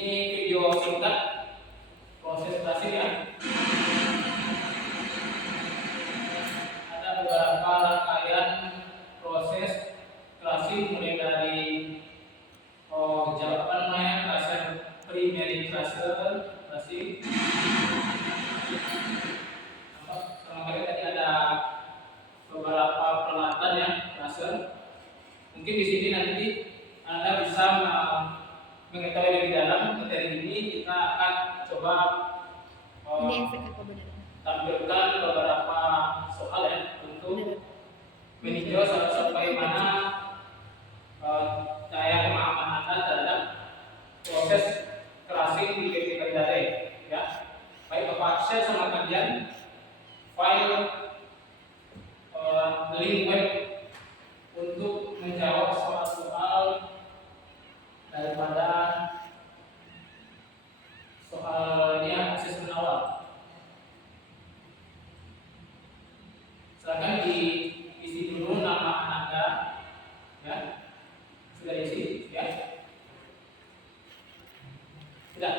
Ini video singkat proses klasik ya. Ada beberapa rangkaian proses klasik mulai dari gejala klasik primary klasik. Sama kali tadi ada beberapa peralatan ya laser. Mungkin di sini nanti Anda bisa mengetahui lebih dalam materi ini. Kita akan coba tampilkan beberapa soal ya untuk meninjau sampai mana daya pemahaman Anda terhadap proses klasik di PPT ya. Baik, Bapak share sama kalian file link web untuk menjawab soal-soal daripada soalnya asesmen awal. Silakan diisi dulu nama Anda, ya. Sudah diisi, ya. Sudah.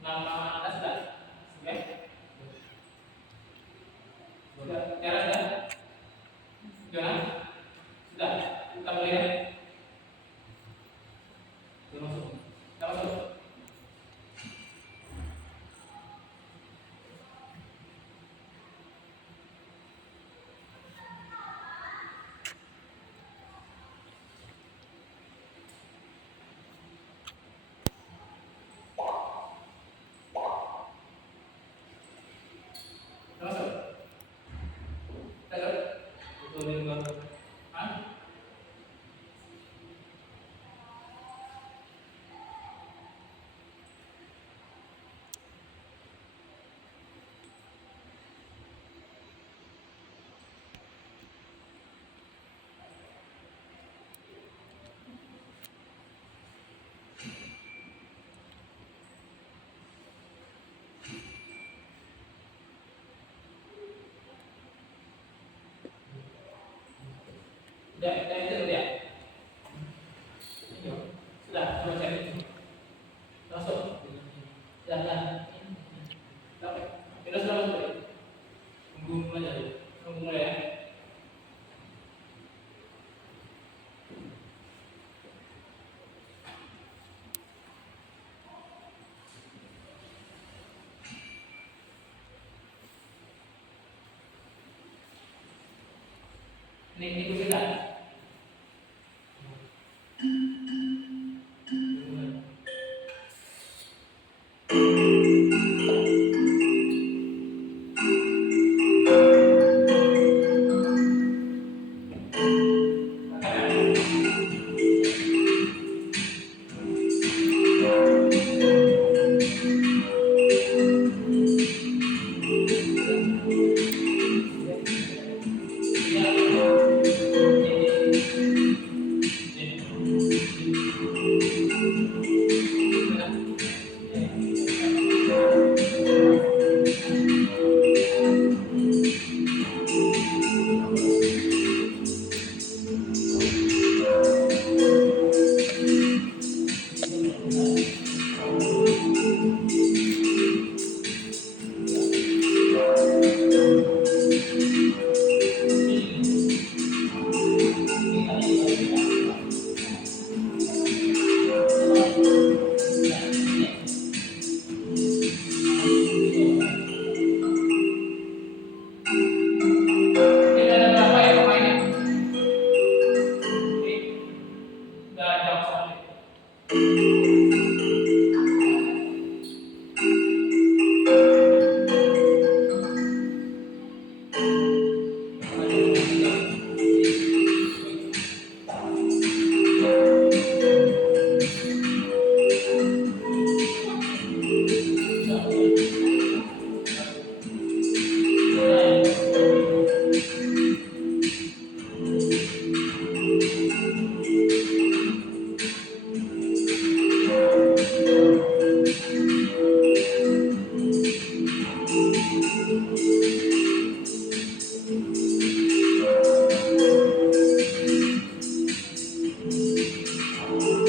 Nama Anda sudah, sudah. Sudah, cara sudah. Sudah, sudah. Kita melihat. Sudah masuk. Sudah, coba cek. Masuk. Sudah. Kita sudah masuk. Tunggu mulai ya. Ini kita.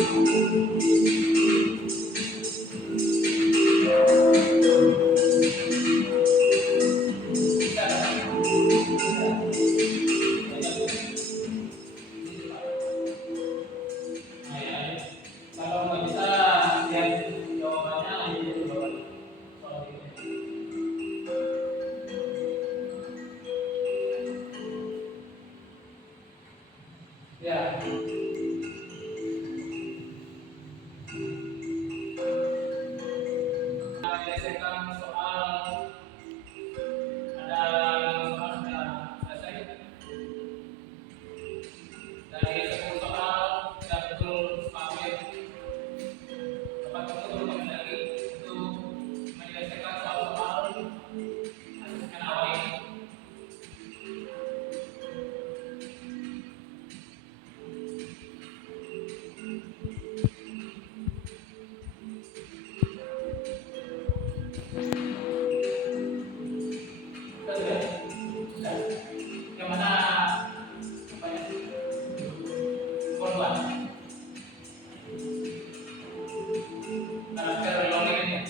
Kalau nggak bisa lihat jawabannya itu jawaban soal ini. Ya. Menyelesaikan soal ada soal sudah selesai. Dari 10 soal sudah betul sepaket. Dapat betul lagi untuk menyelesaikan soal-soal asesmen awal ini. Yang mana apanya? Korban. Karakter learning ini.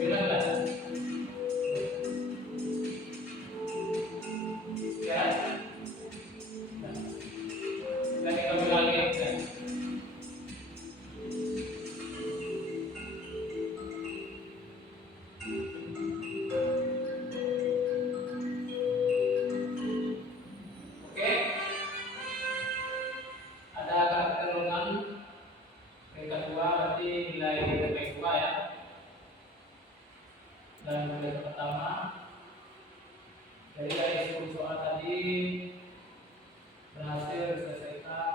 Bila enggak? Ya. Nanti kami lagi ya. Oke. Ada karakter learning. Peringkat 2 berarti nilai terbaik 2 ya. Dan nilai pertama dari 10 soal tadi berhasil diselesaikan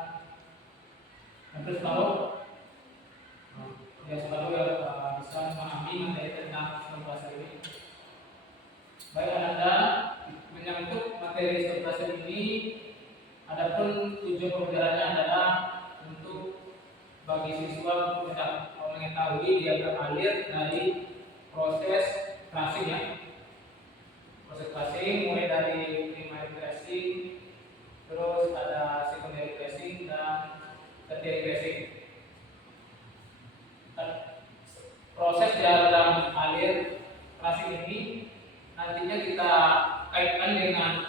hampir separuh. Ya separuh ya bisa memahami materi tentang sistem klasik ini. Baik Anda menyangkut materi sistem klasik ini, adapun tujuan pembelajarannya adalah untuk bagi siswa untuk mengetahui diagram alir dari proses klasik ya. Proses klasik mulai dari primary tracing, terus ada secondary tracing dan tertiary tracing. Proses diagram alir klasik ini nantinya kita kaitkan dengan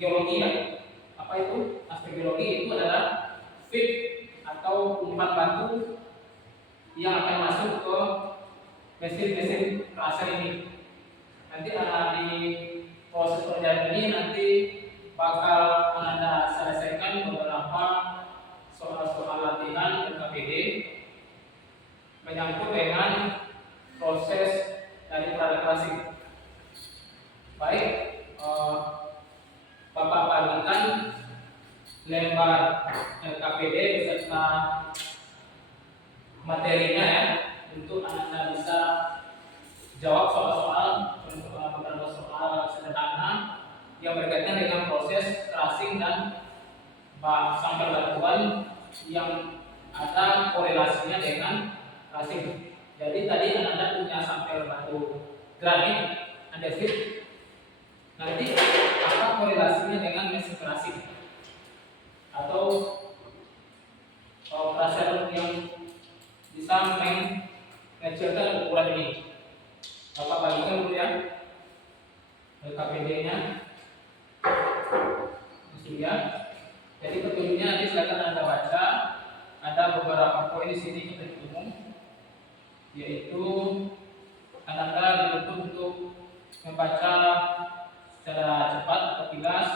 geologi ya. Apa itu? Aspek geologi itu adalah fit atau umpan batu yang akan masuk ke mesin-mesin tracer ini. Nanti di proses perjalanan ini nanti bakal Anda selesaikan beberapa soal-soal latihan LKPD menyangkut dengan proses dari peralatan klasik. Baik, Bapak bagikan lembar LKPD beserta materinya ya, untuk Anda bisa jawab soal-soal beberapa soal sederhana yang berkaitan dengan proses tracing dan sampel batuan yang ada korelasinya dengan tracing. Jadi tadi Anda punya sampel batu granit, andesit. Nanti apa korelasinya dengan mesin tracing atau tracer yang bisa mengecilkan ukuran ini. Bapak bagikan dulu ya LKPD-nya. Ya. Jadi petunjuknya nanti silakan Anda baca. Ada beberapa poin di sini kita umum, yaitu Anda dituntut untuk membaca secara cepat atau kilas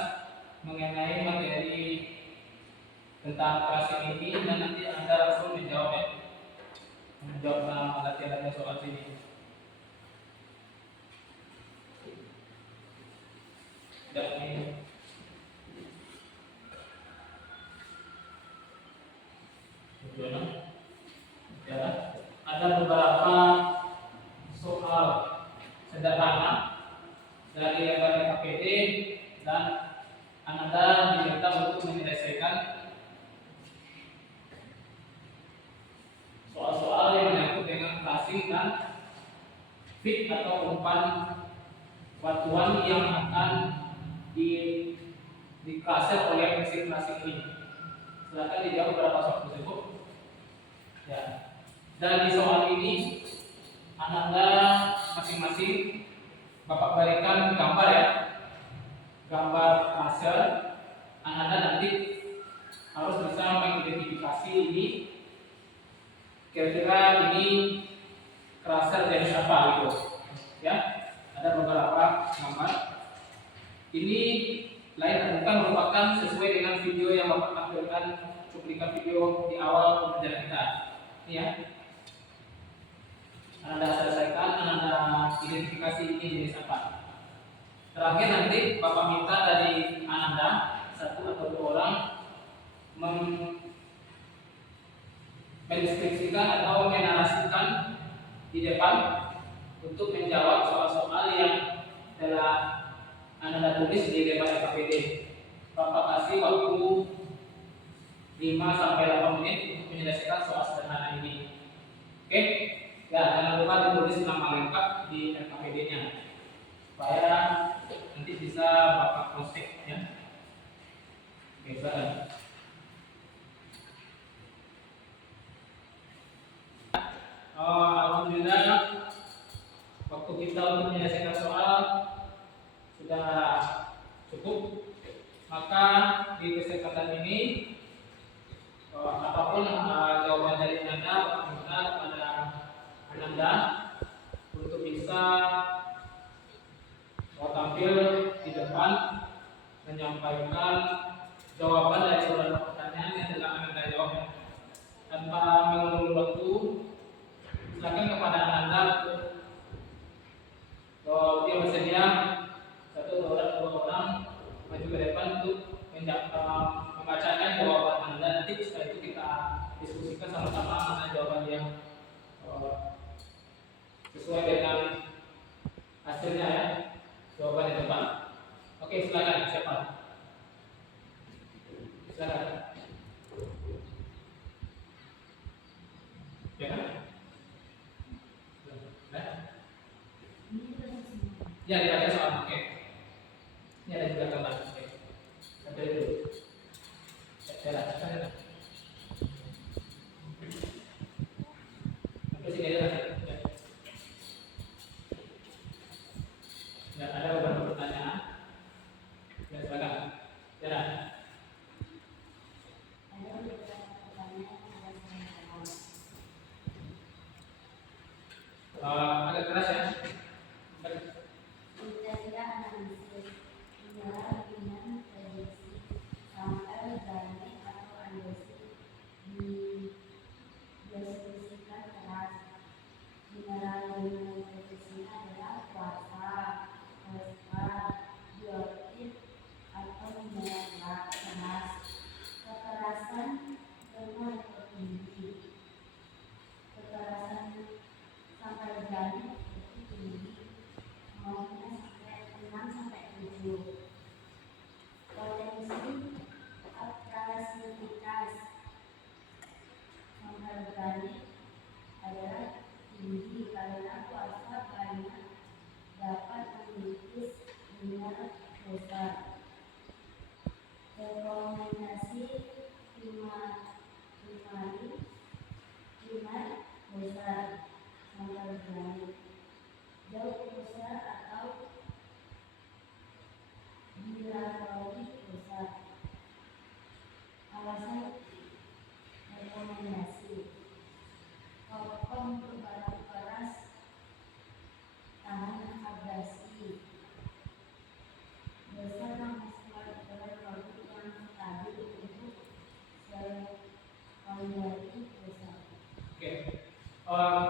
mengenai materi tentang tracing ini, dan nanti Anda langsung menjawab ya, menjawab latihan-latihan soal sini. Ya, ada beberapa soal sederhana dari lembar LKPD dan Anda diminta untuk menyelesaikan soal-soal yang menyangkut dengan tracing dan fit atau umpan batuan yang akan diklaser oleh mesin tracing ini. Silakan dijawab berapa soal tersebut. Ya. Dan di soal ini Anda masing-masing Bapak berikan gambar ya, gambar laser. Anda nanti harus bisa mengidentifikasi ini kira-kira ini laser jenis apa gitu. Ya, ada beberapa gambar. Ini lain dan bukan merupakan sesuai dengan video yang Bapak tampilkan, cuplikan video di awal pembelajaran kita. Ini ya. Anda selesaikan, Anda identifikasi ini jenis apa. Terakhir nanti Bapak minta dari Anda satu atau dua orang mendeskripsikan atau menarasikan di depan untuk menjawab soal-soal yang telah Anda tulis di lebar KPD. Bapak kasih waktu 5 sampai 8 menit untuk menyelesaikan soal sederhana ini. Oke? Ya, jangan lupa ditulis nama lengkap di LKPD-nya supaya nanti bisa Bapak cross check ya. Oke, silakan. Alhamdulillah waktu kita untuk menyelesaikan soal sudah cukup. Maka di kesempatan ini apapun jawaban dari Anda, Bapak minta kepada Anda untuk bisa tampil di depan menyampaikan jawaban dari beberapa pertanyaan yang telah Anda jawab. Tanpa mengulur waktu, silakan kepada Anda untuk dia bersedia satu dua orang maju ke depan untuk membacakan jawaban Anda. Nanti setelah itu kita diskusikan sama-sama mana jawaban yang sesuai dengan hasilnya ya, jawaban yang tepat. Oke, silakan siapa? Silakan. Ya kan? Ya, dibaca soal. Oke. Ini ada juga gambar. Oke. Sampai dulu. Saya Sampai sini aja. Ya, ada beberapa pertanyaan. Ya, silakan. Ya. Agak keras ya.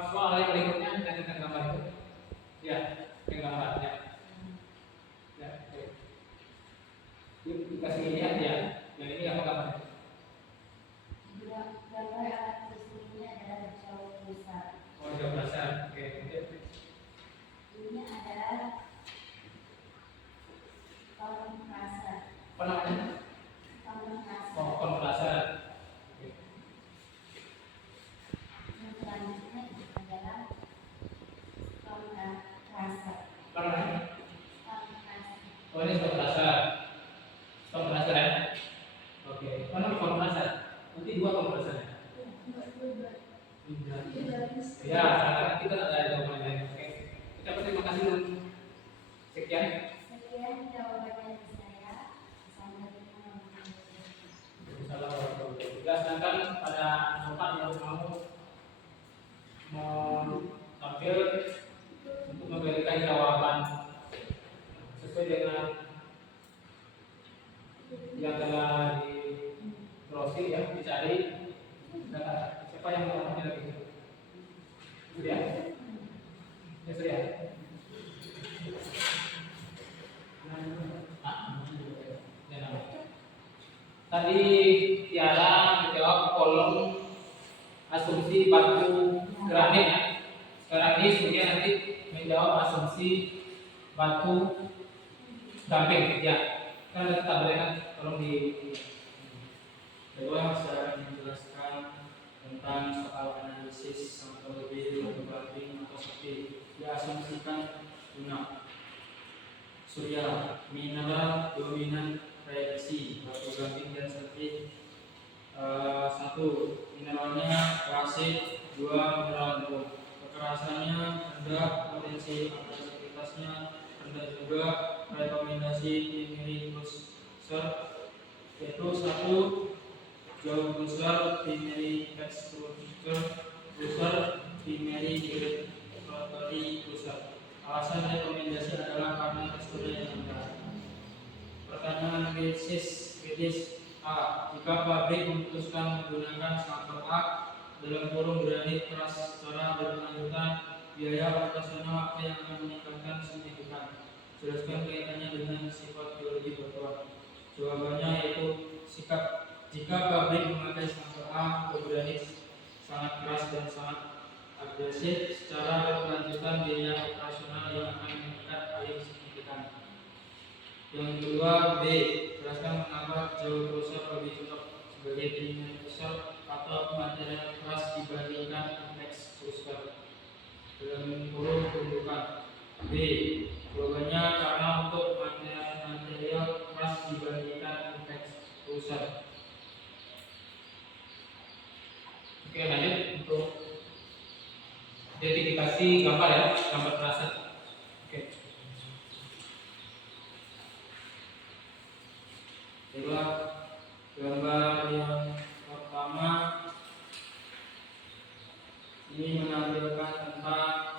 Soal yang berikutnya dengan gambar itu, ya, dengan gambar ya. Ya, oke. Dikasih lihat ya. Yang ini apa gambarnya? Gambar alat tulis ini adalah jauh besar. Oh, jauh besar. Oke. Ini adalah kolom laser. Apa namanya? Kolom laser. Oh, kolom laser. Selanjutnya adalah kolom laser. Apa namanya? Kolom laser. Oh, ini kolom laser. Kolom laser ya? Oke. Mana kolom laser? dua pembahasannya. Ya, sekarang kita tak ada jawaban lain. Oke. Kita terima kasih dulu. Sekian. Sekian jawabannya dari saya. Assalamualaikum Assalamualaikum. Sedangkan pada tempat yang mau tampil untuk memberikan jawaban sesuai dengan yang telah di browsing ya, dicari. Siapa yang mau tampil lagi? Sudah? Ya sudah. Tadi Tiara menjawab kolom asumsi batu granit ya. Sekarang ini Surya nanti menjawab asumsi batu gamping ya. Kan ada tabelnya, tolong di. Kedua, saya akan menjelaskan tentang soal analisis sampel batu gamping atau seperti diasumsikan guna surya, mineral dominan reaksi batu gamping dan seperti 1. Mineralnya kerasit, 2. Mineral lembut. Kekerasannya rendah, potensi agresivitasnya rendah juga. Rekomendasi Timeri Cruiser yaitu 1. Jauh besar Timeri Cruiser Timeri Rotary Cruiser. Alasan rekomendasi adalah karena teksturnya yang rendah. Pertanyaan kritis A. Jika pabrik memutuskan menggunakan sampel A dalam kurung granit keras secara berkelanjutan, biaya operasional apa yang akan meningkatkan signifikan? Jelaskan kaitannya dengan sifat geologi batuan. Jawabannya yaitu jika pabrik memakai sampel A bergranit sangat keras dan sangat agresif, secara berkelanjutan biaya operasional yang akan meningkat paling signifikan. Yang kedua B. Jelaskan mengapa jauh cruiser lebih cocok sebagai primer cruiser atau material keras dibandingkan kompleks cruiser dalam kurung tumbukan. B. Jawabannya karena untuk material keras dibandingkan kompleks cruiser. Oke, lanjut untuk identifikasi gambar ya, gambar trase. Oke. Itulah gambar yang pertama. Ini menampilkan tentang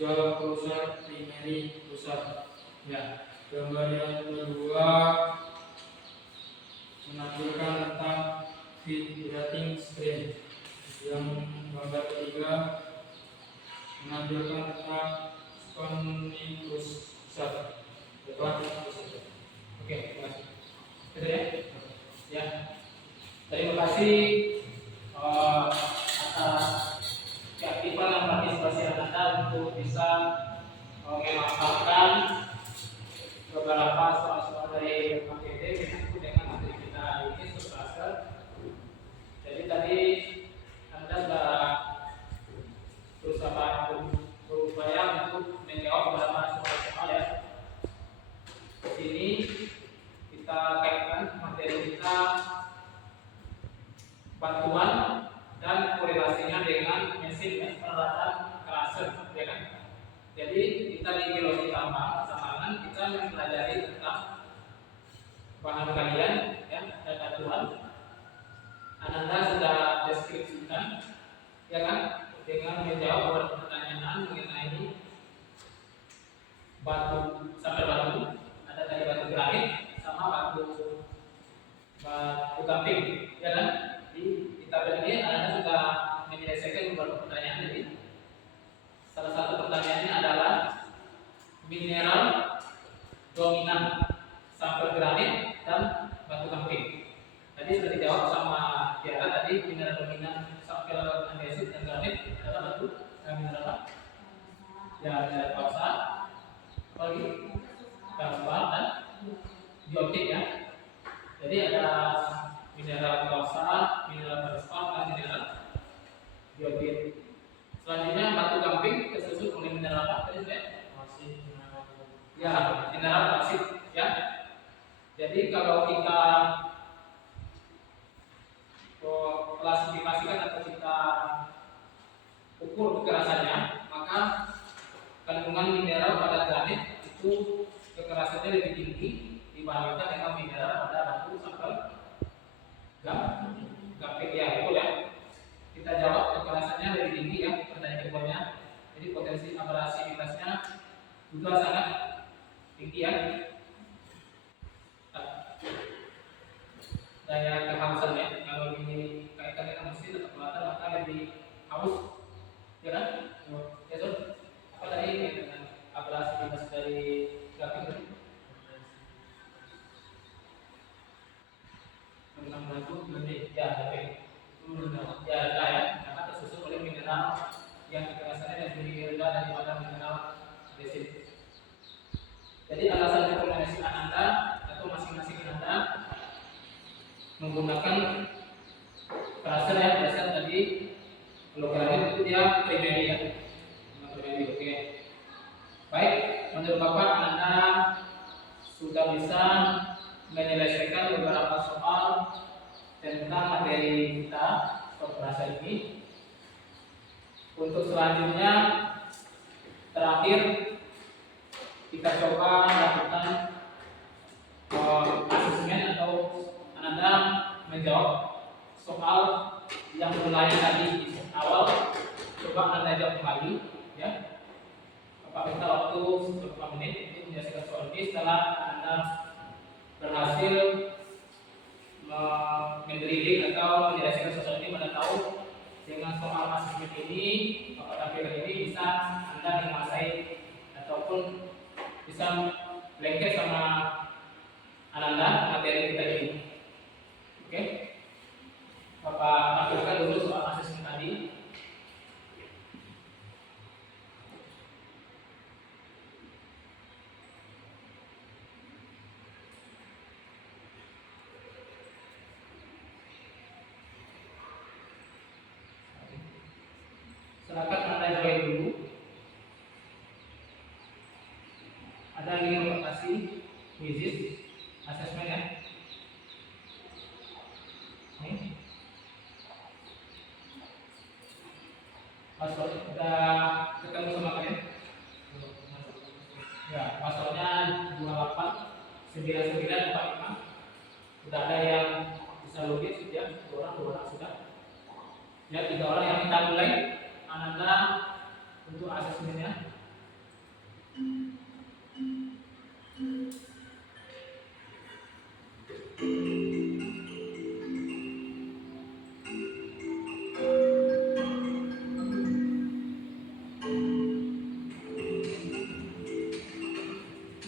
jaw cruiser primary cruiser. Ya. Gambar yang kedua menampilkan tentang vibrating screen. Yang gambar ketiga menampilkan tentang spawning cruiser. Oke, terima kasih. Itu ya. Ya. Terima kasih atas keaktifan dan partisipasi Anda untuk bisa menghafalkan beberapa soal-soal dari PKD menyangkut dengan materi kita ini subcluster. Jadi tadi Anda sudah berupaya untuk menjawab beberapa soal-soal ya. Di sini kita kaitkan materi kita batuan dan korelasinya dengan mesin peralatan krusher, ya kan? Jadi kita di geologi tambang sama kita mempelajari tentang bahan galian ya dan batuan. Anda sudah deskripsikan, ya kan? Dengan menjawab beberapa pertanyaan mengenai batu sampai batu. Ada tadi batu granit sama batu gamping, ya kan? Di tabel ini Anda sudah menyelesaikan beberapa pertanyaan. Jadi salah satu pertanyaannya adalah mineral dominan sampel granit dan batu gamping. Tadi sudah dijawab sama Tiara tadi, mineral dominan sampel andesit dan granit adalah batu mineral apa? Ya, mineral kuarsa, apalagi feldspar dan biotik ya. Jadi ada mineral kuarsa, mineral feldspar dan mineral biotit. Selanjutnya batu gamping tersusun oleh mineral apa tadi sudah? Ya, mineral kalsit ya. Jadi kalau kita ukur kekerasannya, maka kandungan mineral pada granit itu kekerasannya lebih tinggi dibandingkan dengan mineral pada batu sampai gamping ya, betul ya. Kita jawab kekerasannya lebih tinggi ya, pertanyaan keduanya. Jadi potensi abrasivitasnya juga sangat tinggi ya. Daya kehausannya kalau dikaitkan dengan mesin atau peralatan maka lebih haus, ya kan? Ya Sur, apa tadi dengan abrasivitas dari gamping tadi? 600 lebih ya, gamping itu rendah ya, karena tersusun oleh mineral yang kekerasannya lebih rendah daripada mineral desit. Jadi alasan rekomendasi Ananda atau masing-masing Ananda menggunakan frasa ya, dasar tadi kalau granit itu dia primary ya, primary. Oke. Baik, menurut Bapak Anda sudah bisa menyelesaikan beberapa soal tentang materi kita soal frasa ini. Untuk selanjutnya terakhir kita coba lakukan asesmen atau Anda menjawab soal yang mulai tadi di awal. Coba Anda jawab kembali ya. Bapak minta waktu beberapa menit untuk menyelesaikan soal ini. Setelah Anda berhasil mendirilik atau menyelesaikan soal ini, Anda tahu dengan soal asesmen ini, Bapak tampilkan ini bisa Anda menguasai ataupun bisa lengket sama Ananda materi kita ini. Oke, Bapak tampilkan dulu soal asesmen tadi. Silakan Anda join dulu. Ada link lokasi quizzes asesmen ya. Ini password udah ketemu sama kalian? Ya, passwordnya 289945. Sudah ada yang bisa login ya, 2 orang sudah. Ya, 3 orang yang kita mulai Ananda untuk asesmennya.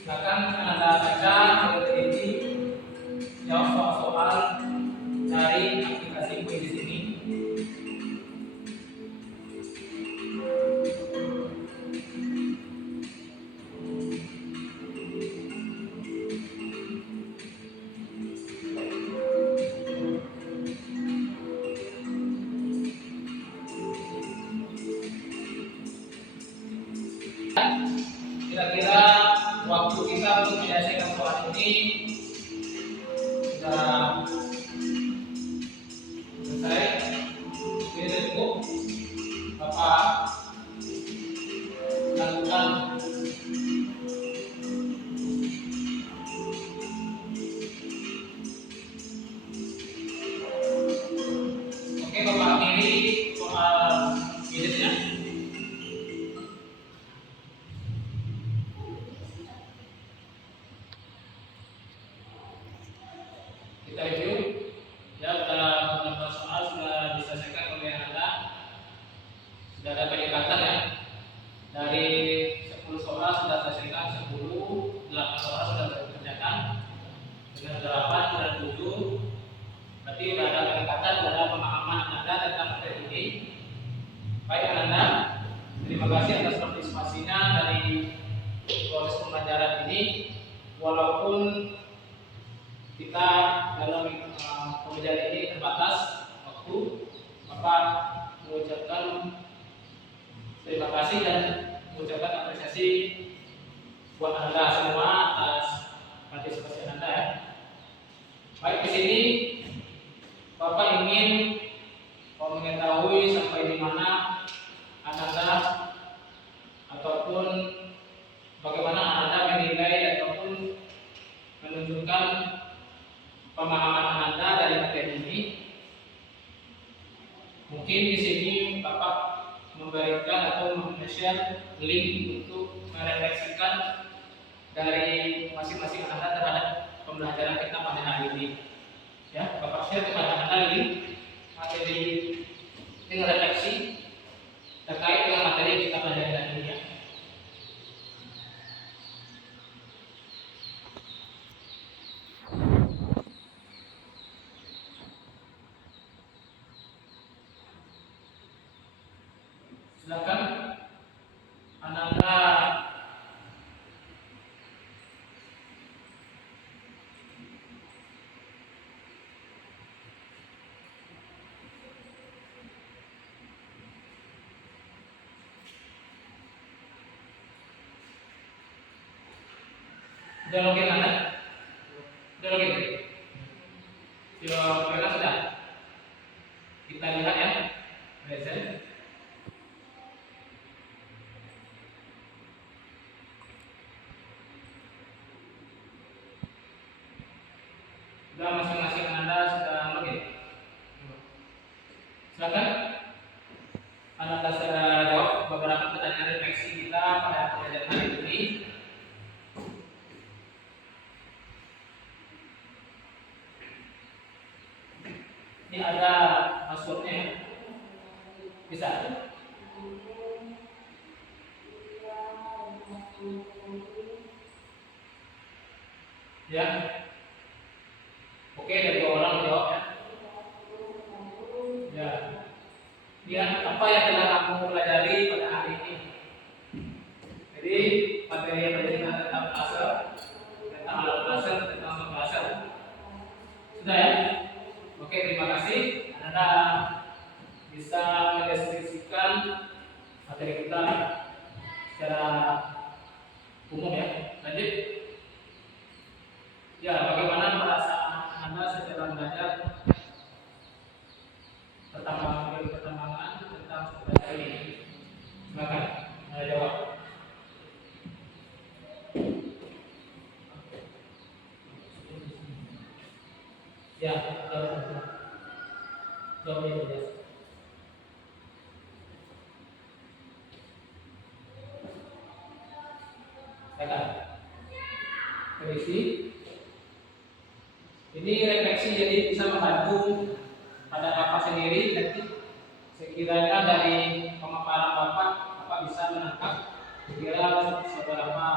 Silakan Anda baca ini, jawab soal-soal dari aplikasi quiz ini. Kira-kira waktu kita untuk menyelesaikan soal ini sudah selesai. Jadi cukup Bapak lakukan oke, Bapak akhiri soal quiznya. Kita review ya, beberapa soal sudah diselesaikan oleh Anda. Sudah ada peningkatan ya, dari 10 soal sudah selesaikan 10, 8 soal sudah dikerjakan, dengan 8 dan 7 berarti sudah ada peningkatan, sudah ada pemahaman Anda tentang materi ini. Baik Anda, terima kasih atas partisipasinya dari proses pembelajaran ini. Walaupun kita dalam pembelajaran ini terbatas waktu, Bapak mengucapkan terima kasih dan mengucapkan apresiasi buat Anda semua atas partisipasi Anda ya. Baik, di sini Bapak ingin mengetahui sampai di mana Ananda ataupun bagaimana Ananda menilai ataupun menunjukkan pemahaman Ananda dari materi ini. Mungkin di sini Bapak memberikan atau men-share link untuk merefleksikan dari masing-masing Anda terhadap pembelajaran kita pada hari ini. Ya, Bapak share kepada Anda link materi dengan refleksi terkait dengan materi yang kita pelajari hari ini ya. Silakan Ananda sudah login Anda? Sudah login? Sudah. Kita lihat ya. Present. Sudah masing-masing Anda sudah login? Silakan Anda sudah jawab beberapa pertanyaan refleksi kita pada pelajaran hari ini. Ini ada passwordnya ya. Bisa? Ya. Oke, ada 2 orang jawab ya. Ya. Ya, apa yang telah kamu pelajari pada hari ini? Jadi materi yang berkaitan tentang klaser, tentang alat klaser, tentang klaser. Sudah ya? Oke, terima kasih. Anda bisa mendeskripsikan materi kita secara umum ya. Lanjut. Ya, bagaimana perasaan Anda setelah belajar pertambangan tentang materi ini? Silakan Anda jawab. Ya, jawabnya jelas. Silakan. Perisi. Ini refleksi jadi bisa membantu pada Bapak sendiri. Nanti sekiranya dari pemaparan Bapak bisa menangkap kira seberapa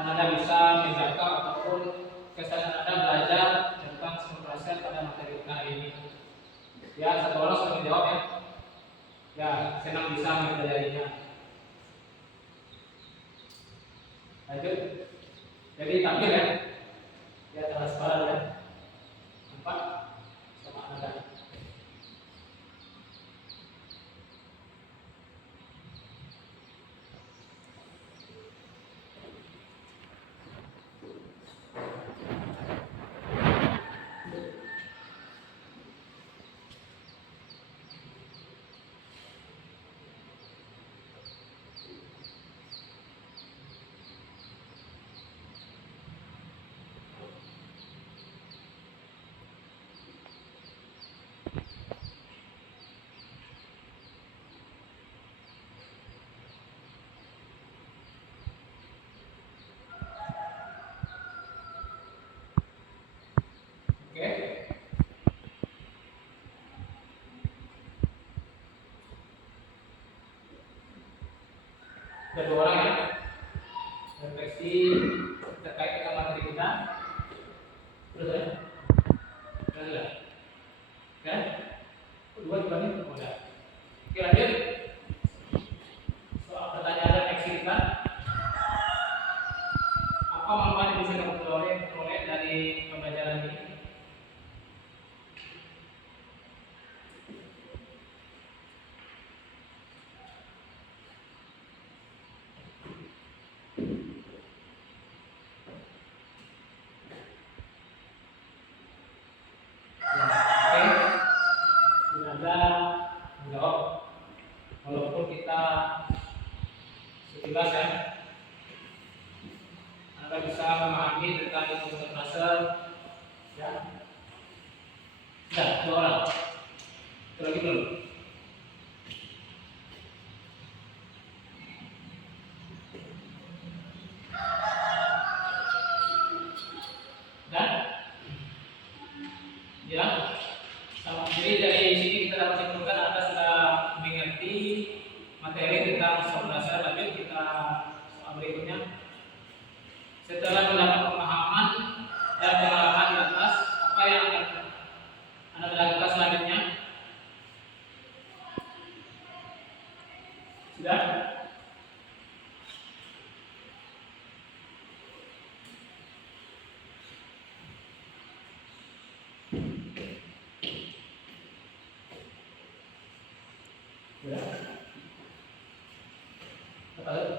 Anda bisa menjaga ataupun kesan Anda belajar tentang semua pada materi kita hari ini. Ya, 1 orang sudah menjawab ya. Ya, senang bisa mempelajarinya. Lanjut. Jadi tampil ya. Ya, transparan ya. Nampak sama Anda. Oke. Ada 2 orang ya. Refleksi terkait dengan materi kita. Terus ya. Sudah. Oke. Kedua juga nih udah. Oke, lanjut. Soal pertanyaan refleksi kita. Apa manfaat yang bisa kamu peroleh dari pembelajaran ini? Ya, oke. Sudah ada menjawab. dua orang. Itu lagi belum? Dan ya, jadi dari sini kita dapat simpulkan Anda sudah mengerti materi tentang soal dasar. Lanjut kita soal berikutnya. Setelah mendapat pemahaman dan pengalaman di atas, apa yang akan Anda lakukan selanjutnya? Sudah? Sudah? Apa lagi?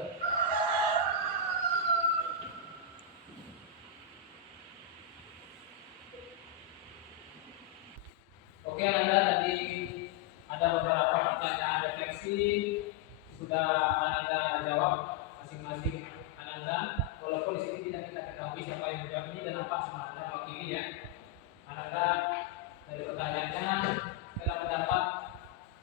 Oke, Anda tadi ada beberapa pertanyaan refleksi sudah Anda jawab masing-masing Anda, walaupun di sini tidak kita ketahui siapa yang menjawab ini dan apa semua Anda mewakili ya. Anda dari pertanyaannya telah mendapat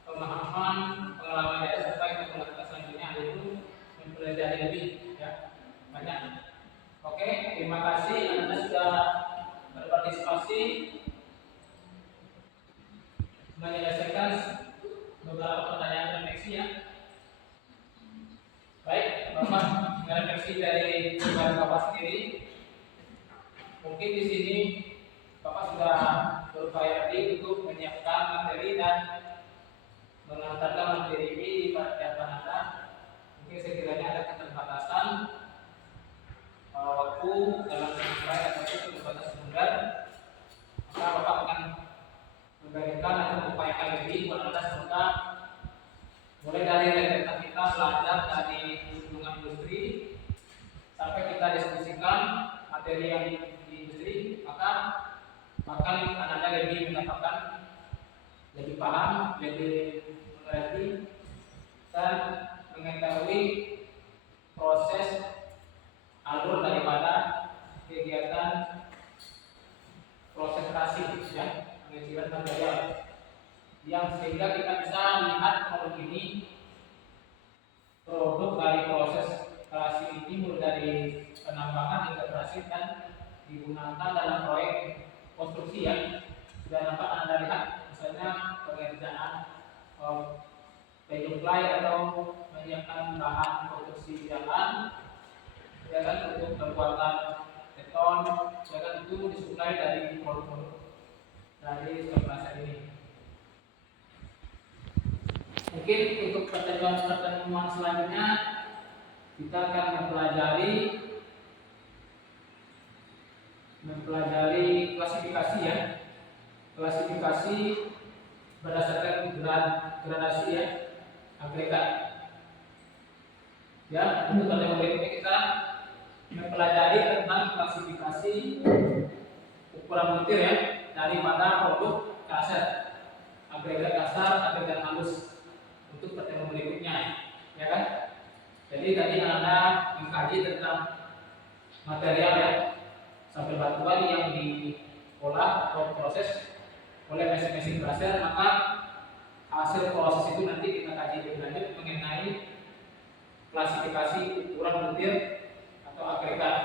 pemahaman, pengalaman yang serta yang melakukan selanjutnya yaitu mempelajari lebih ya banyak. Oke, terima kasih Anda sudah berpartisipasi menyelesaikan beberapa pertanyaan refleksi ya. Baik, Bapak refleksi dari Bapak sendiri. Mungkin di sini Bapak sudah berupaya lebih untuk menyiapkan materi dan mengantarkan materi ini pada hadapan Anda. Mungkin sekiranya ada keterbatasan waktu dalam menilai ataupun keterbatasan sumber, maka Bapak akan memberikan atau mengupayakan lebih buat Anda semoga mulai dari rentetan kita belajar dari hubungan industri sampai kita diskusikan materi yang di industri, maka bahkan Anda lebih mendapatkan lebih paham, lebih mengerti dan mengetahui proses alur daripada kegiatan proses kreasi ya, pengecilan material yang sehingga kita bisa lihat produk ini, produk dari proses kreasi ini mulai dari penambangan hingga berhasil dan digunakan dalam proyek konstruksi ya. Sudah dapat Anda lihat misalnya pengerjaan ply atau menyiapkan bahan konstruksi jalan ya kan, untuk pembuatan beton ya kan, itu disuplai dari produk-produk dari keberhasilan ini. Mungkin untuk pertemuan selanjutnya kita akan mempelajari klasifikasi ya, klasifikasi berdasarkan gradasi ya, agregat ya. Untuk pertemuan berikutnya kita mempelajari tentang klasifikasi ukuran butir ya daripada produk kasar, agregat kasar, agregat halus. Untuk pertemuan berikutnya ya kan. Jadi tadi Anda mengkaji tentang material ya, sampai batuan yang diolah atau proses oleh mesin-mesin berasal, maka hasil proses itu nanti kita kaji lebih lanjut mengenai klasifikasi ukuran butir atau agregat.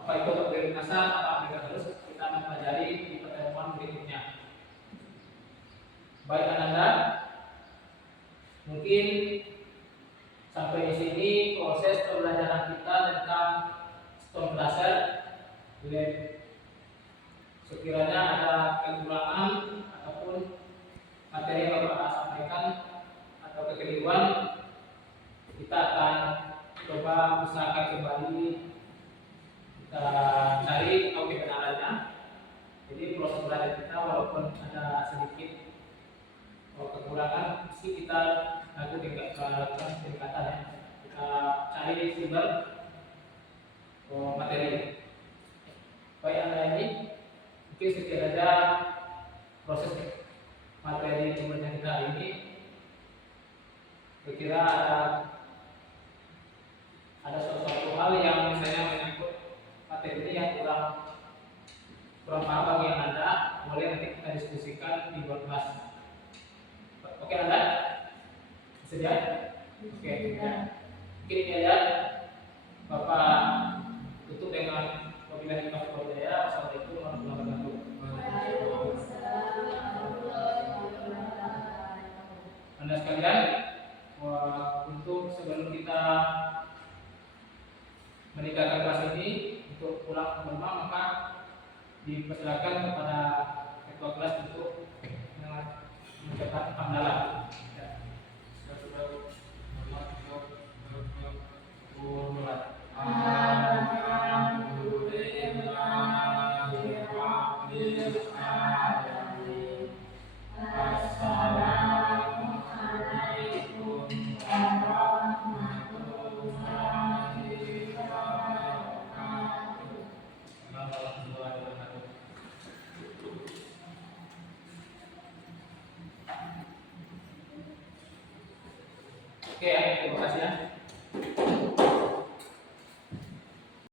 Apa itu agregat kasar, apa agregat halus, kita akan pelajari di pertemuan berikutnya. Baik Anda, mungkin sampai di sini proses pembelajaran kita tentang stone dasar. Sekiranya ada kekurangan ataupun materi yang Bapak sampaikan atau kekeliruan, kita akan coba usahakan kembali kita cari tahu kebenarannya. Jadi proses belajar kita walaupun ada sedikit kekurangan, mesti kita lakukan pendekatan ya. Kita cari sumber materi. Baik Anda ini mungkin sekiranya proses materi pembelajaran kita ini kira-kira ada suatu hal yang misalnya menyangkut materi ini yang kurang paham bagi Anda, boleh nanti kita diskusikan Sedia? Oke, ya. Mungkin ini aja. Bapak tutup dengan wabillahi taufiq wal hidayah. Assalamualaikum warahmatullahi wabarakatuh. Anda sekalian, untuk sebelum kita meninggalkan kelas ini untuk pulang ke rumah, maka dipersilakan kepada ketua kelas untuk mengucapkan hamdalah. Ya. Oke, terima kasih ya.